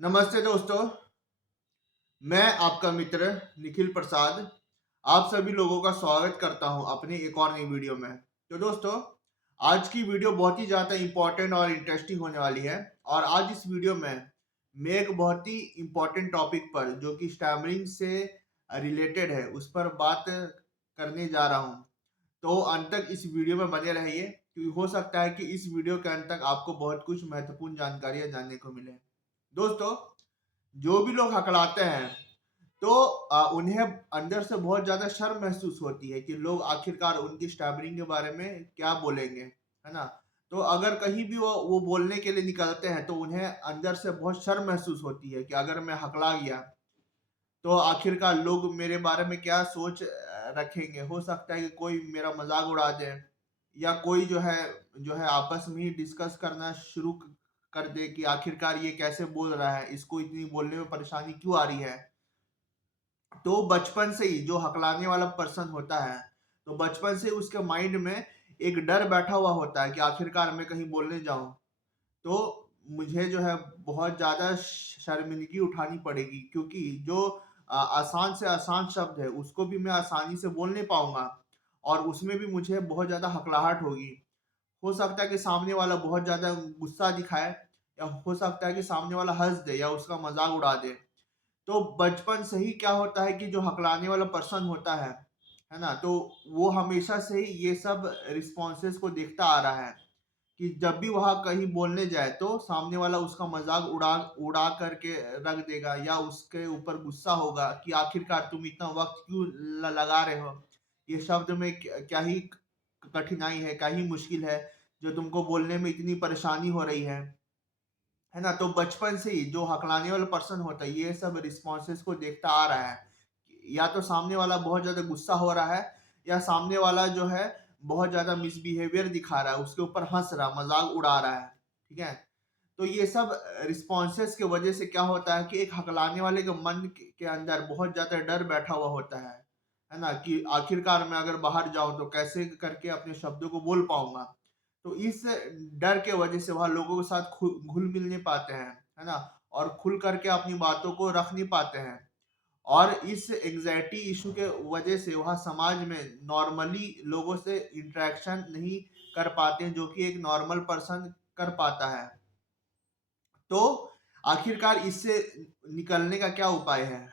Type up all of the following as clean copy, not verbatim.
नमस्ते दोस्तों, मैं आपका मित्र निखिल प्रसाद आप सभी लोगों का स्वागत करता हूं अपनी एक और नई वीडियो में। तो दोस्तों, आज की वीडियो बहुत ही ज़्यादा इम्पोर्टेंट और इंटरेस्टिंग होने वाली है और आज इस वीडियो में मैं एक बहुत ही इम्पोर्टेंट टॉपिक पर जो कि स्टैमरिंग से रिलेटेड है उस पर बात करने जा रहा हूं। तो अंत तक इस वीडियो में बने रहिए क्योंकि हो सकता है कि इस वीडियो के अंत तक आपको बहुत कुछ महत्वपूर्ण जानकारियां जानने को मिले। दोस्तों, जो भी लोग हकलाते हैं तो उन्हें अंदर से बहुत ज़्यादा शर्म महसूस होती है कि लोग आखिरकार उनकी स्टैमरिंग के बारे में क्या बोलेंगे, है ना? तो अगर कहीं भी वो बोलने के लिए निकलते हैं तो उन्हें अंदर से बहुत शर्म महसूस होती है कि अगर मैं हकला गया तो आखिरकार लोग मेरे बारे में क्या सोच रखेंगे। हो सकता है कि कोई मेरा मज़ाक उड़ा दे या कोई जो है आपस में ही डिस्कस करना शुरू कर दे कि आखिरकार ये कैसे बोल रहा है, इसको इतनी बोलने में परेशानी क्यों आ रही है। तो बचपन से ही जो हकलाने वाला पर्सन होता है, तो बचपन से उसके माइंड में एक डर बैठा हुआ होता है कि आखिरकार मैं कहीं बोलने जाऊँ, तो मुझे जो है बहुत ज़्यादा शर्मिंदगी उठानी पड़ेगी क्योंकि जो आसान से आसान शब्द है, उसको भी मैं आसानी से बोल नहीं पाऊँगा और उसमें भी मुझे बहुत ज़्यादा हकलाहट होगी। हो सकता है कि सामने वाला बहुत ज़्यादा गुस्सा दिखाए या हो सकता है कि सामने वाला हँस दे या उसका मज़ाक उड़ा दे। तो बचपन से ही क्या होता है कि जो हकलाने वाला पर्सन होता है ना? तो वो हमेशा से ही ये सब रिस्पॉन्सेज़ को देखता आ रहा है कि जब भी वह कहीं बोलने जाए तो सामने वाला उसका मज़ाक उड़ा उड़ा कर के रख देगा या उसके ऊपर गुस्सा होगा कि आखिरकार तुम इतना वक़्त क्यों ल लगा रहे हो? ये शब्द में क्या ही कठिनाई है, क्या ही मुश्किल है, जो तुमको बोलने में इतनी परेशानी हो रही है ना? तो बचपन से ही जो हकलाने वाला पर्सन होता है, ये सब रिस्पॉन्सेज़ को देखता आ रहा है। या तो सामने वाला बहुत ज़्यादा गुस्सा हो रहा है या सामने वाला जो है बहुत ज़्यादा मिसबिहेवियर दिखा रहा है, उसके ऊपर हँस रहा, मज़ाक उड़ा रहा है, ठीक है? तो ये सब रिस्पॉन्सेज़ की वजह से क्या होता है कि एक हकलाने वाले के मन के अंदर बहुत ज़्यादा डर बैठा हुआ होता है ना? कि आखिरकार मैं अगर बाहर जाऊँ तो कैसे करके अपने शब्दों को बोल पाऊँगा? तो इस डर के वजह से वह लोगों के साथ घुल-मिल नहीं पाते हैं, है ना? और खुल कर के अपनी बातों को रख नहीं पाते हैं। और इस एंग्ज़ायटी इश्यू के वजह से वह समाज में नॉर्मली लोगों से इंटरेक्शन नहीं कर पाते हैं, जो कि एक नॉर्मल पर्सन कर पाता है। तो आखिरकार इससे निकलने का क्या उपाय है?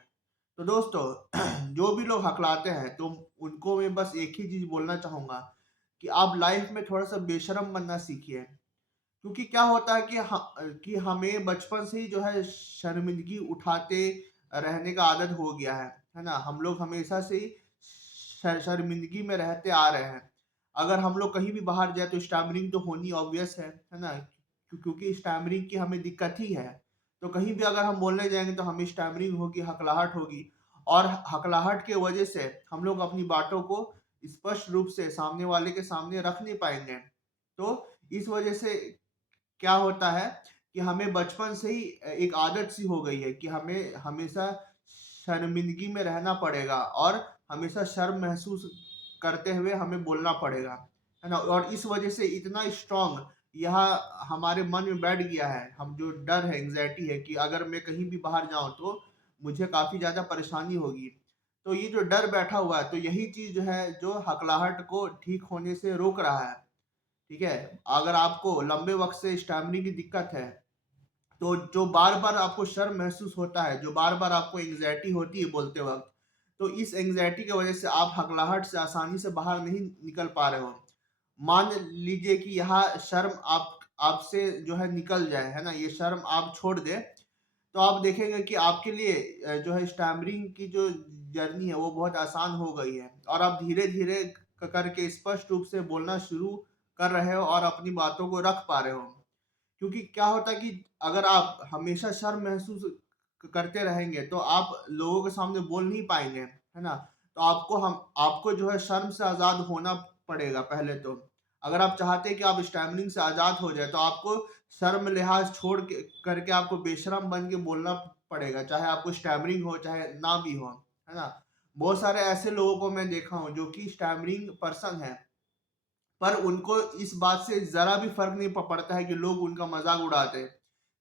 तो दोस्तों जो भी लोग हकलाते हैं तो उनको मैं बस एक ही चीज़ बोलना चाहूँगा कि आप लाइफ़ में थोड़ा-सा बेशर्म बनना सीखिए। क्योंकि क्या होता है कि हमें बचपन से ही जो है शर्मिंदगी उठाते रहने का आदत हो गया है ना? हम लोग हमेशा से ही शर्मिंदगी में रहते आ रहे हैं। अगर हम लोग कहीं भी बाहर जाए तो स्टैमरिंग तो होनी ऑब्वियस है ना? क्योंकि स्टैमरिंग की हमें दिक्कत ही है। तो कहीं भी अगर हम बोलने जाएँगे तो हमें स्टैमरिंग होगी, हकलाहट होगी और हकलाहट की वजह से हम लोग अपनी बातों को स्पष्ट रूप से सामने वाले के सामने रख नहीं पाएँगे। तो इस वजह से क्या होता है कि हमें बचपन से ही एक आदत सी हो गई है कि हमें हमेशा शर्मिंदगी में रहना पड़ेगा और हमेशा शर्म महसूस करते हुए हमें बोलना पड़ेगा, है ना? और इस वजह से इतना स्ट्रॉन्ग यह हमारे मन में बैठ गया है, हम जो डर है, एंग्ज़ायटी है कि अगर मैं कहीं भी बाहर जाऊँ तो मुझे काफ़ी ज़्यादा परेशानी होगी। तो ये जो डर बैठा हुआ है, तो यही चीज़ है जो हकलाहट को ठीक होने से रोक रहा है। ठीक है? अगर आपको लंबे वक़्त से स्टैमिना की दिक्कत है, तो जो बार-बार आपको शर्म महसूस होता है, जो बार-बार आपको एंग्ज़ायटी होती है बोलते वक़्त, तो इस एंग्ज़ायटी की वज़ह से आप हकलाहट से आसानी से बाहर नहीं निकल पा रहे हो। मान लीजिए कि यहाँ शर्म आपसे जो है निकल जाए, है ना? ये शर्म आप छोड़ दें, तो आप देखेंगे कि आपके लिए जो है स्टैमरिंग की जो जर्नी है वो बहुत आसान हो गई है और आप धीरे-धीरे करके स्पष्ट रूप से बोलना शुरू कर रहे हो और अपनी बातों को रख पा रहे हो। क्योंकि क्या होता है कि अगर आप हमेशा शर्म महसूस करते रहेंगे तो आप लोगों के सामने बोल नहीं पाएँगे, है ना? तो आपको जो है शर्म से आज़ाद होना पड़ेगा पहले तो। अगर आप चाहते हैं कि आप स्टैमरिंग से आज़ाद हो जाएँ तो आपको शर्म लिहाज़ छोड़ के करके आपको बेशर्म बन के बोलना पड़ेगा, चाहे आपको स्टैमरिंग हो, चाहे ना भी हो, है ना? बहुत सारे ऐसे लोगों को मैं देखा हूँ जो कि स्टैमरिंग पर्सन हैं, पर उनको इस बात से ज़रा भी फ़र्क नहीं पड़ता है कि लोग उनका मज़ाक उड़ाते हैं,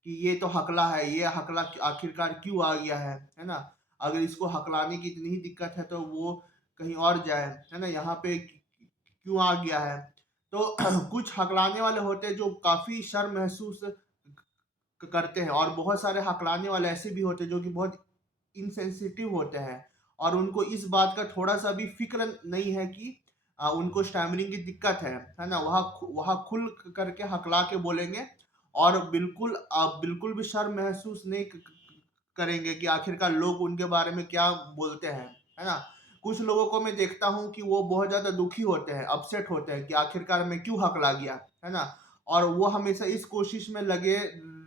कि ये तो हकला है, ये हकला आखिरकार क्यों आ गया है ना? अगर इसको हकलाने की इतनी ही दिक्कत है तो वो कहीं और जाए, है ना? यहाँ पे क्यों आ गया है? तो कुछ हकलाने वाले होते हैं जो काफ़ी शर्म महसूस करते हैं, और बहुत सारे हकलाने वाले ऐसे भी होते हैं जो कि बहुत इनसेंसिटिव होते हैं, और उनको इस बात का थोड़ा-सा भी फ़िक्र नहीं है कि उनको स्टैमरिंग की दिक्कत है ना? वहाँ खुल करके हकला के बोलेंगे, और बिल्कुल भी शर्म महसूस नहीं करेंगे कि आखिरकार लोग उनके बारे में क्या बोलते हैं, है ना? कुछ लोगों को मैं देखता हूँ कि वो बहुत ज़्यादा दुखी होते हैं, अपसेट होते हैं कि आखिरकार मैं क्यों हकला गया, है ना? और वो हमेशा इस कोशिश में लगे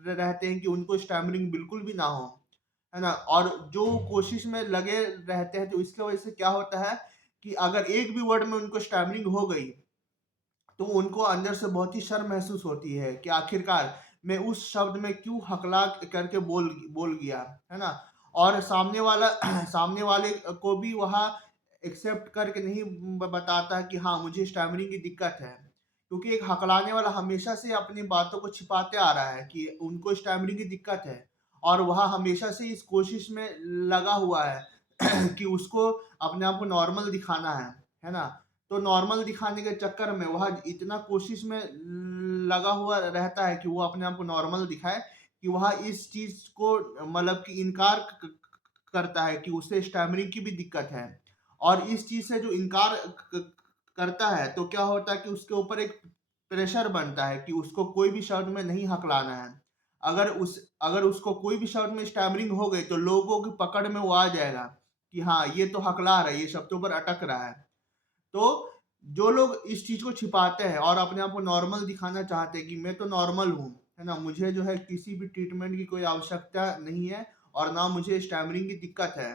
रहते हैं कि उनको स्टैमरिंग बिल्कुल भी ना हो, है ना? और जो कोशिश में लगे रहते हैं तो इसकी वजह से क्या होता है कि अगर एक भी वर्ड में उनको स्टैमरिंग हो गई, तो उनको अंदर से बहुत ही शर्म महसूस होती है कि आखिरकार मैं उस शब्द में क्यों हकला करके बोल गया, है ना? और सामने वाले को भी वहाँ एक्सेप्ट करके नहीं बताता है कि हाँ, मुझे स्टैमरिंग की दिक्कत है। क्योंकि एक हकलाने वाला हमेशा से अपनी बातों को छिपाते आ रहा है कि उनको स्टैमरिंग की दिक्कत है, और वह हमेशा से इस कोशिश में लगा हुआ है कि उसको अपने आप को नॉर्मल दिखाना है ना? तो नॉर्मल दिखाने के चक्कर में वह इतना कोशिश में लगा हुआ रहता है कि वो अपने आप को नॉर्मल दिखाए, कि वह इस चीज़ को मतलब कि इनकार करता है कि उसे स्टैमरिंग की भी दिक्कत है। और इस चीज़ से जो इनकार करता है तो क्या होता है कि उसके ऊपर एक प्रेशर बनता है कि उसको कोई भी शब्द में नहीं हकलाना है। अगर उसको कोई भी शब्द में स्टैमरिंग हो गई तो लोगों की पकड़ में वो आ जाएगा कि हाँ, ये तो हकला रहा है, ये शब्दों पर अटक रहा है। तो जो लोग इस चीज़ को छिपाते हैं और अपने आप को नॉर्मल दिखाना चाहते हैं कि मैं तो नॉर्मल हूँ, है ना? मुझे जो है किसी भी ट्रीटमेंट की कोई आवश्यकता नहीं है, और ना मुझे स्टैमरिंग की दिक्कत है।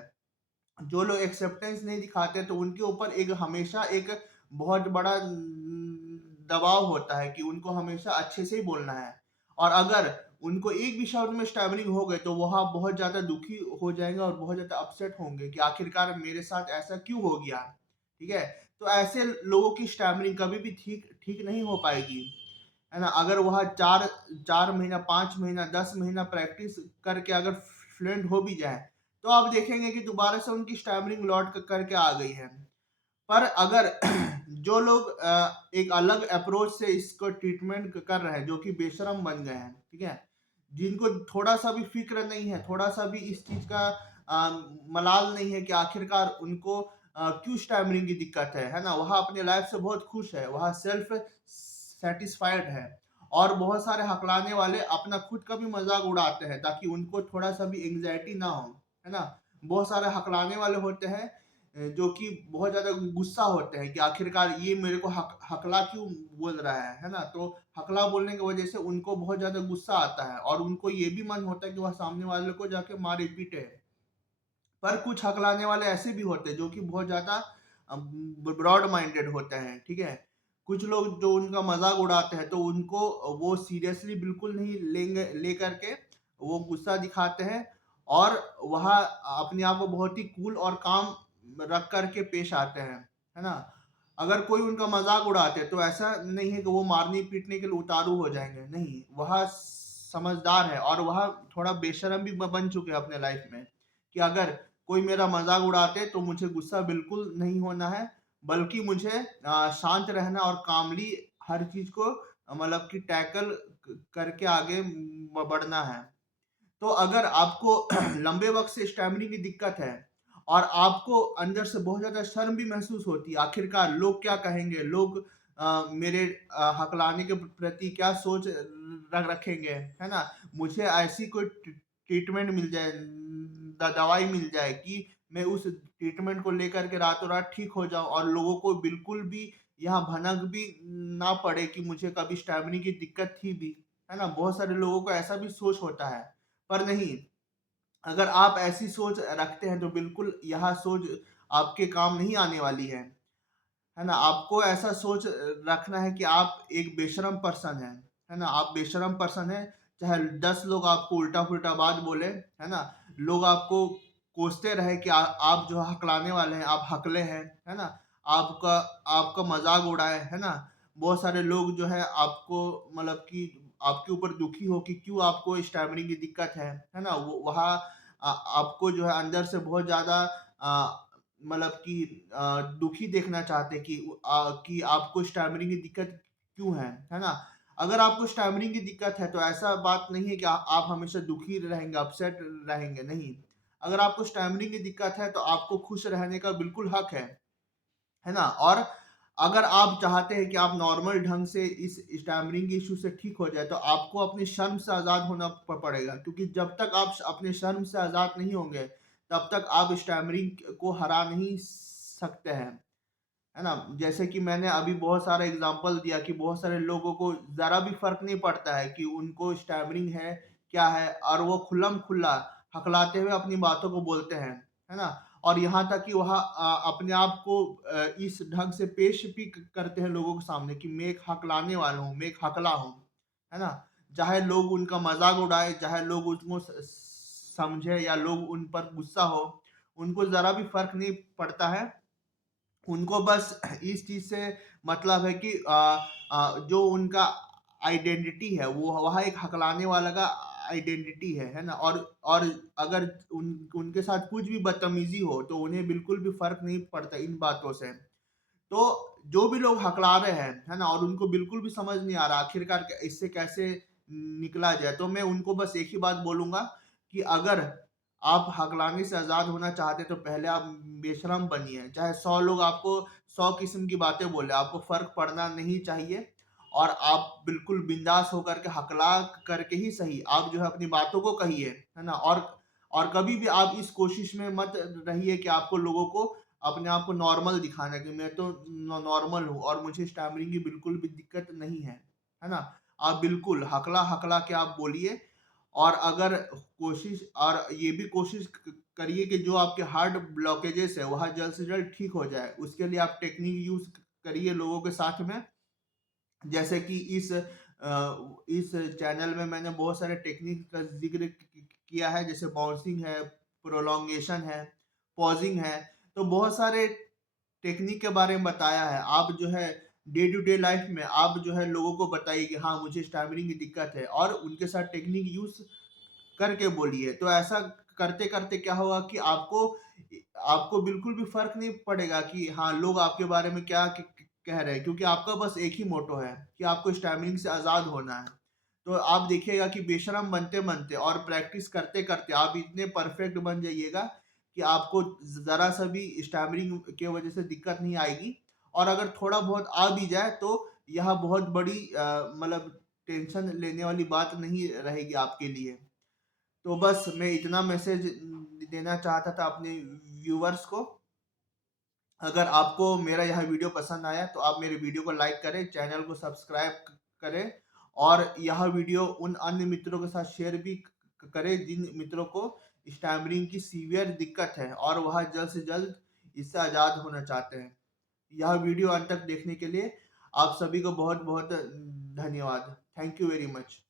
जो लोग एक्सेप्टेंस नहीं दिखाते तो उनके ऊपर एक हमेशा एक बहुत बड़ा दबाव होता है कि उनको हमेशा अच्छे से ही बोलना है, और अगर उनको एक भी शब्द में स्टैमरिंग हो गए तो वह बहुत ज़्यादा दुखी हो जाएंगे और बहुत ज़्यादा अपसेट होंगे कि आखिरकार मेरे साथ ऐसा क्यों हो गया, ठीक है? तो ऐसे लोगों की स्टैमरिंग कभी भी ठीक ठीक नहीं हो पाएगी, है ना? अगर वह 4 महीना, 5 महीना, 10 महीना प्रैक्टिस करके अगर फ्लुएंट हो भी जाए, तो आप देखेंगे कि दोबारा से उनकी स्टैमरिंग लौट करके आ गई है। पर अगर जो लोग एक अलग अप्रोच से इसको ट्रीटमेंट कर रहे हैं, जो कि बेशर्म बन गए हैं, ठीक है? जिनको थोड़ा-सा भी फ़िक्र नहीं है, थोड़ा-सा भी इस चीज़ का मलाल नहीं है कि आखिरकार उनको क्यों स्टैमरिंग की दिक्कत है ना? वह अपने लाइफ़ से बहुत खुश है, वह सेल्फ सैटिस्फाइड है, और बहुत सारे हकलाने वाले अपना खुद का भी मज़ाक उड़ाते हैं ताकि उनको थोड़ा-सा भी एंग्ज़ायटी ना हो, है ना? बहुत सारे हकलाने वाले होते हैं जो कि बहुत ज़्यादा गुस्सा होते हैं कि आखिरकार ये मेरे को हकला क्यों बोल रहा है ना? तो हकला बोलने की वजह से उनको बहुत ज़्यादा गुस्सा आता है, और उनको ये भी मन होता है कि वह सामने वाले को जाके मारे-पीटे। पर कुछ हकलाने वाले ऐसे भी होते हैं जो कि बहुत ज़्यादा ब्रॉड माइंडेड होते हैं, ठीक है? कुछ लोग जो उनका मज़ाक उड़ाते हैं तो उनको वो सीरियसली बिल्कुल नहीं लेकर के वो गुस्सा दिखाते हैं, और वह अपने आप को बहुत ही कूल और काम रख कर के पेश आते हैं, है ना? अगर कोई उनका मज़ाक उड़ाते हैं तो ऐसा नहीं है कि वो मारने-पीटने के लिए उतारू हो जाएँगे, नहीं। वह समझदार है, और वह थोड़ा बेशर्म भी बन चुके हैं अपने लाइफ़ में, कि अगर कोई मेरा मज़ाक उड़ाते तो मुझे गुस्सा बिल्कुल नहीं होना है, बल्कि मुझे शांत रहना और कामली हर चीज़ को मतलब कि टैकल करके आगे बढ़ना है। तो अगर आपको लंबे वक़्त से स्टैमिना की दिक्कत है, और आपको अंदर से बहुत ज़्यादा शर्म भी महसूस होती है, आखिरकार लोग क्या कहेंगे? लोग मेरे हकलाने के प्रति क्या सोच रखेंगे, है ना? मुझे ऐसी कोई ट्रीटमेंट मिल जाए, दवाई मिल जाए कि मैं उस ट्रीटमेंट को लेकर के रातों-रात ठीक हो जाऊँ, और लोगों को बिल्कुल भी यहाँ भनक भी ना पड़े कि मुझे कभी स्टैमिना की दिक्कत थी भी, है ना? बहुत सारे लोगों को ऐसा भी सोच होता है। पर नहीं, अगर आप ऐसी सोच रखते हैं तो बिल्कुल यह सोच आपके काम नहीं आने वाली है ना? आपको ऐसा सोच रखना है कि आप एक बेशर्म पर्सन हैं, है ना? आप बेशर्म पर्सन हैं, चाहे 10 लोग आपको उल्टा-पुल्टा बात बोले, है ना? लोग आपको कोसते रहे कि आप जो हकलाने वाले हैं, आप हकले हैं, है ना? आपका आपका मज़ाक उड़ाए, है ना? बहुत सारे लोग जो है आपको मतलब कि आपके ऊपर दुखी हो कि क्यों आपको स्टैमरिंग की दिक्कत है ना? वो वहाँ आपको जो है अंदर से बहुत ज़्यादा मतलब कि दुखी देखना चाहते हैं कि आपको स्टैमरिंग की दिक्कत क्यों है ना? अगर आपको स्टैमरिंग की दिक्कत है तो ऐसा बात नहीं है कि आप हमेशा दुखी रहेंगे, अपसेट रहेंगे, नहीं। अगर आपको स्टैमरिंग की दिक्कत है तो आपको खुश रहने का बिल्कुल हक है ना? और अगर आप चाहते हैं कि आप नॉर्मल ढंग से इस स्टैमरिंग इश्यू से ठीक हो जाए, तो आपको अपनी शर्म से आज़ाद होना पड़ेगा, क्योंकि जब तक आप अपने शर्म से आज़ाद नहीं होंगे, तब तक आप स्टैमरिंग को हरा नहीं सकते हैं, है ना? जैसे कि मैंने अभी बहुत सारा एग्ज़ाम्पल दिया कि बहुत सारे लोगों को ज़रा भी फ़र्क नहीं पड़ता है कि उनको स्टैमरिंग है, क्या है, और वो खुल्लम-खुल्ला हकलाते हुए अपनी बातों को बोलते हैं, है ना? और यहाँ तक कि वह अपने आप को इस ढंग से पेश भी करते हैं लोगों के सामने कि मैं एक हकलाने वाला हूँ, मैं एक हकला हूँ, है ना? चाहे लोग उनका मज़ाक उड़ाएँ, चाहे लोग उसको समझे या लोग उन पर गुस्सा हो, उनको ज़रा भी फ़र्क नहीं पड़ता है। उनको बस इस चीज़ से मतलब है कि जो उनका आइडेंटिटी है, वो वह एक हकलाने वाला का आइडेंटिटी है ना? और अगर उनके साथ कुछ भी बदतमीज़ी हो, तो उन्हें बिल्कुल भी फ़र्क नहीं पड़ता इन बातों से। तो जो भी लोग हकला रहे हैं, है ना? और उनको बिल्कुल भी समझ नहीं आ रहा आखिरकार इससे कैसे निकला जाए, तो मैं उनको बस एक ही बात बोलूँगा कि अगर आप हकलाने से आज़ाद होना चाहते हैं, तो पहले आप बेशर्म बनिए। चाहे 100 लोग आपको 100 किस्म की बातें बोले, आपको फ़र्क पड़ना नहीं चाहिए और आप बिल्कुल बिंदास होकर के हकला करके ही सही, आप जो है अपनी बातों को कहिए, है ना? और कभी भी आप इस कोशिश में मत रहिए कि आपको लोगों को अपने आप को नॉर्मल दिखाना है कि मैं तो नॉर्मल हूँ और मुझे स्टैमरिंग की बिल्कुल भी दिक्कत नहीं है ना? आप बिल्कुल हकला-हकला के आप बोलिए और अगर कोशिश और ये भी कोशिश करिए कि जो आपके हार्ट ब्लॉकेजेस है, वह जल्द से जल्द ठीक हो जाए। उसके लिए आप टेक्निक यूज़ करिए लोगों के साथ में। जैसे कि इस चैनल में मैंने बहुत सारे टेक्निक का ज़िक्र किया है, जैसे बाउंसिंग है, प्रोलॉन्गेशन है, पॉजिंग है, तो बहुत सारे टेक्निक के बारे में बताया है। आप जो है डे टू डे लाइफ में आप जो है लोगों को बताइए कि हाँ, मुझे स्टैमरिंग की दिक्कत है और उनके साथ टेक्निक यूज़ करके बोलिए। तो ऐसा करते-करते क्या होगा कि आपको बिल्कुल भी फ़र्क नहीं पड़ेगा कि हाँ, लोग आपके बारे में क्या कह रहे हैं, क्योंकि आपका बस एक ही मोटो है कि आपको स्टैमरिंग से आज़ाद होना है। तो आप देखिएगा कि बेशर्म बनते-बनते और प्रैक्टिस करते-करते आप इतने परफेक्ट बन जाइएगा कि आपको ज़रा-सा भी स्टैमरिंग की वज़ह से दिक्कत नहीं आएगी और अगर थोड़ा बहुत आ भी जाए तो यह बहुत बड़ी मतलब टेंशन लेने वाली बात नहीं रहेगी आपके लिए। तो बस मैं इतना मैसेज देना चाहता था अपने व्यूअर्स को। अगर आपको मेरा यह वीडियो पसंद आया तो आप मेरे वीडियो को लाइक करें, चैनल को सब्सक्राइब करें और यह वीडियो उन अन्य मित्रों के साथ शेयर भी करें जिन मित्रों को स्टैमरिंग की सीवियर दिक्कत है और वह जल्द से जल्द इससे आज़ाद होना चाहते हैं। यह वीडियो अंत तक देखने के लिए आप सभी को बहुत बहुत धन्यवाद। Thank you very much.